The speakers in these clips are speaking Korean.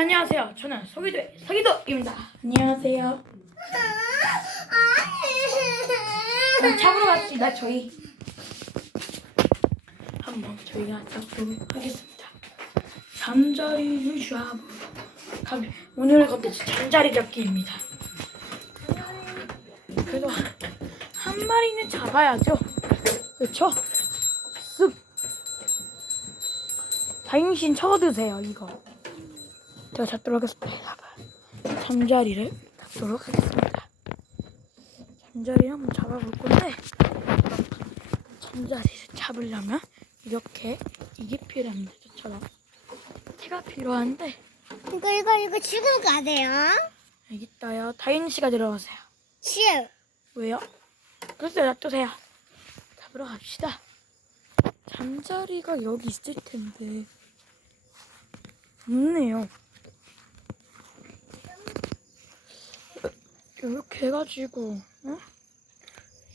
안녕하세요. 저는 서기도의 서기도입니다. 안녕하세요. 그럼 잡으러 갑시다 저희. 한번 저희가 잡도록 하겠습니다. 잠자리를 잡으러 오늘의 컨텐츠 잠자리 잡기입니다. 그래도 한, 한 마리는 잡아야죠. 그렇죠? 쓱. 다인신 쳐드세요 이거. 제가 잡도록 하겠습니다. 잠자리를 잡도록 하겠습니다. 잠자리를 한번 잡아볼 건데 잠자리를 잡으려면 이렇게 이게 필요합니다. 저처럼 티가 필요한데 이거 이거 이거 지금 가세요. 여기 있다요. 다인 씨가 들어오세요. 실. 왜요? 글쎄 놔두세요. 잡으러 갑시다. 잠자리가 여기 있을 텐데 없네요. 이렇게 해가지고 어?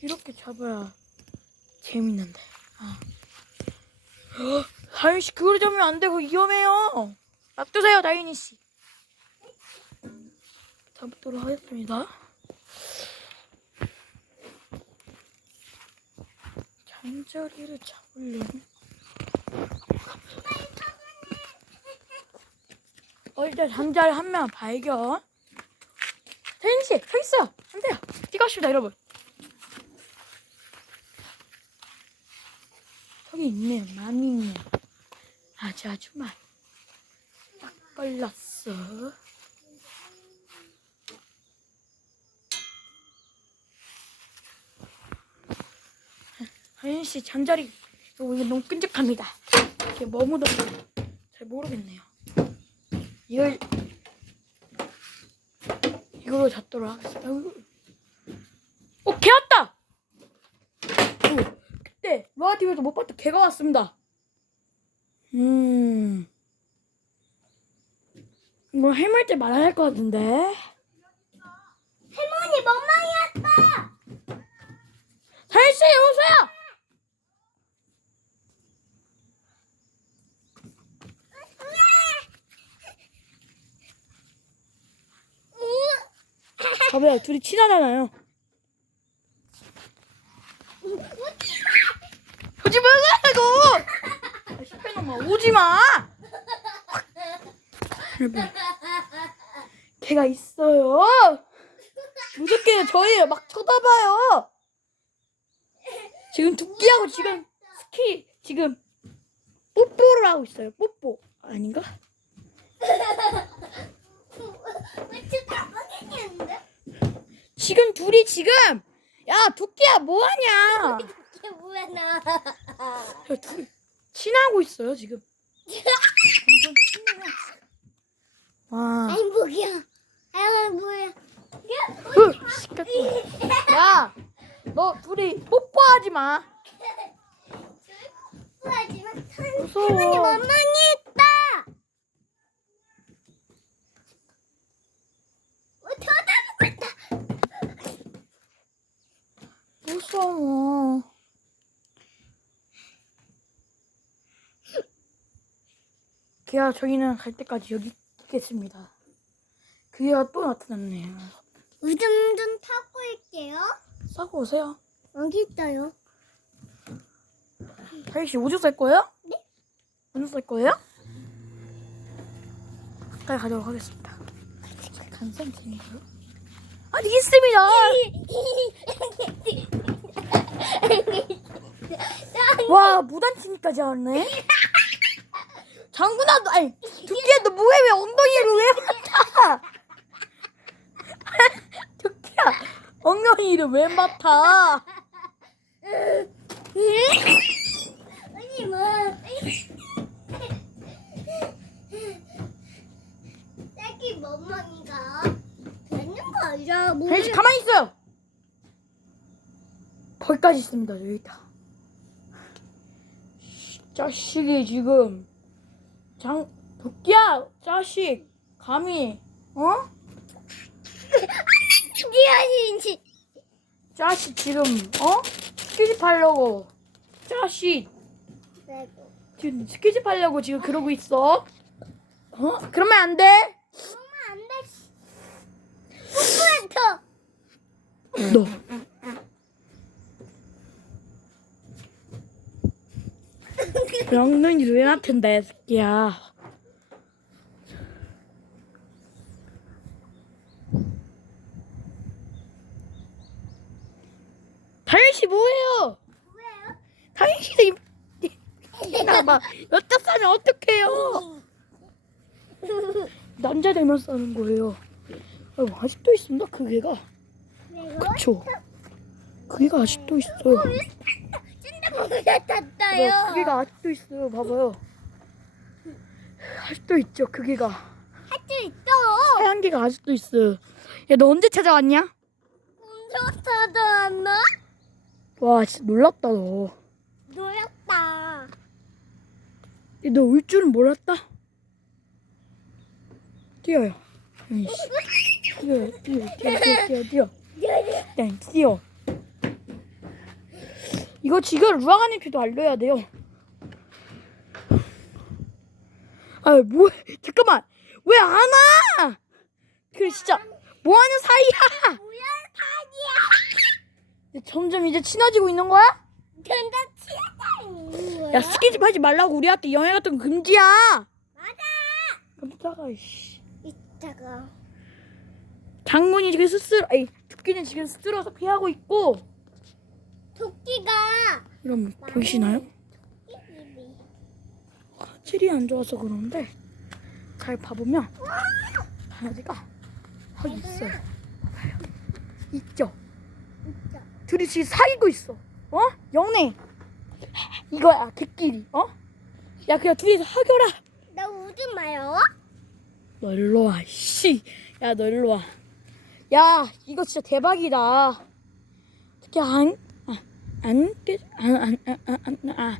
이렇게 잡아야 재밌는데. 아. 어, 다인 씨 그걸 잡으면 안 되고 위험해요. 놔두세요, 다인이 씨. 잡도록 하겠습니다. 잠자리를 잡으려면 어 일단 잠자리 한 명 발견 태인씨 서 있어요. 안 돼요. 뛰갑시다 여러분. 저기 있네요. 많이 있네요. 아주 아주 많이 딱 걸렸어. 하연 씨 잠자리. 이거 너무 끈적합니다. 이게 뭐 묻었나 잘 모르겠네요. 이걸 이걸로 잡도록 하겠습니다. 어, 개 왔다. 오, 그때 로아TV에서 못 봤던 개가 왔습니다. 음, 이거 해물 때 말아야 할 것 같은데. 할머니 멍멍이 왔다. 씨 오세요. 봐봐요, 둘이 친하잖아요. 오지 말라고! 시페놈아, 오지 마! 여러분, 걔가 있어요. 무섭게 저희 막 쳐다봐요. 지금 두끼하고 지금 스키 지금 뽀뽀를 하고 있어요. 뽀뽀 아닌가? 왜저 가방이었는데? 지금 둘이 지금 야 두끼야 뭐하냐? 이게 뭐야 나? 야, 둘이 친하고 있어요 지금. 친해요. 와. 행복이야. 아 뭐야? 으, 시끄럽다. 야, 너 둘이 뽀뽀하지 마. 하지만 무서워. 할머니 멍멍이 있다. 어, 쳐다보고 있다. 무서워. 걔야 저희는 갈 때까지 여기 있겠습니다. 그애가 또 나타났네요. 우등등 타고 올게요. 싸고 오세요. 여기 있어요. 다희 씨 오줌 쌀 거예요? 네. 오줌 쌀 거예요? 가까이 가도록 하겠습니다. 간센티인가요? 아니 있습니다. 와 무단침입까지 하네. 장군아 너 아니 두끼야 너 뭐해 왜 엉덩이를 왜 맡아? 두끼야 엉덩이를 왜 맡아? 아니 뭐. 딸기 멍멍이가 되는 거 아니야? 뭐? 씨 가만히 있어요. 거기까지 있습니다. 여기 다. 자식이 지금 장 도끼야 자식 감히 어? 미안해 자식 지금 어? 스키집 하려고 자식 지금 스키집 하려고 지금 그러고 있어 어? 그러면 안돼 그러면 안돼 너 왜 같은데, 새끼야. 다현 씨 뭐예요? 뭐예요? 다현 씨도 이 나봐 여자 싸면 어떡해요? 남자 되면 싸는 거예요. 아, 아직도 있습니다 그 개가. 그리고 그쵸? 그 개가 아직도 있어요. 네, 탔어요. 그 개가 아직도 있어요. 봐봐요. 아직도 있죠 그 개가. 할수 있어. 하얀 개가 아직도 있어요. 야 너 언제 찾아왔냐? 운전사도 안 나? 와 진짜 놀랍다 너. 놀았다. 너 올 줄은 몰랐다. 뛰어요. 아이씨. 뛰어요 뛰어 뛰어 뛰어 뛰어. 땡 뛰어. 이거 지금 루아가님께도 알려야 돼요. 아, 뭐, 잠깐만. 왜 안 와? 그, 진짜, 뭐 하는 사이야? 사기야. 점점 이제 친해지고 있는 거야? 근데 치아가 있는 거야? 야, 스킨십 하지 말라고 우리한테 연애 같은 거 금지야! 맞아. 깜짝아, 씨. 이따가 장군이 지금 스스로, 아니, 토끼는 지금 스스로서 피하고 있고, 토끼가 여러분, 보이시나요? 화질이 안 좋아서 그런데, 잘 봐보면, 강아지가 여기 있어요. 봐요. 있죠? 있다. 둘이 지금 사귀고 있어. 어? 영애. 이거야, 개끼리. 어? 야, 그냥 둘이서 하겨라. 나 오지 마요. 너 일로 와, 씨. 야, 너 일로 와. 야, 이거 진짜 대박이다. 어떻게 안, 아, 안, 깨, 안, 안, 안,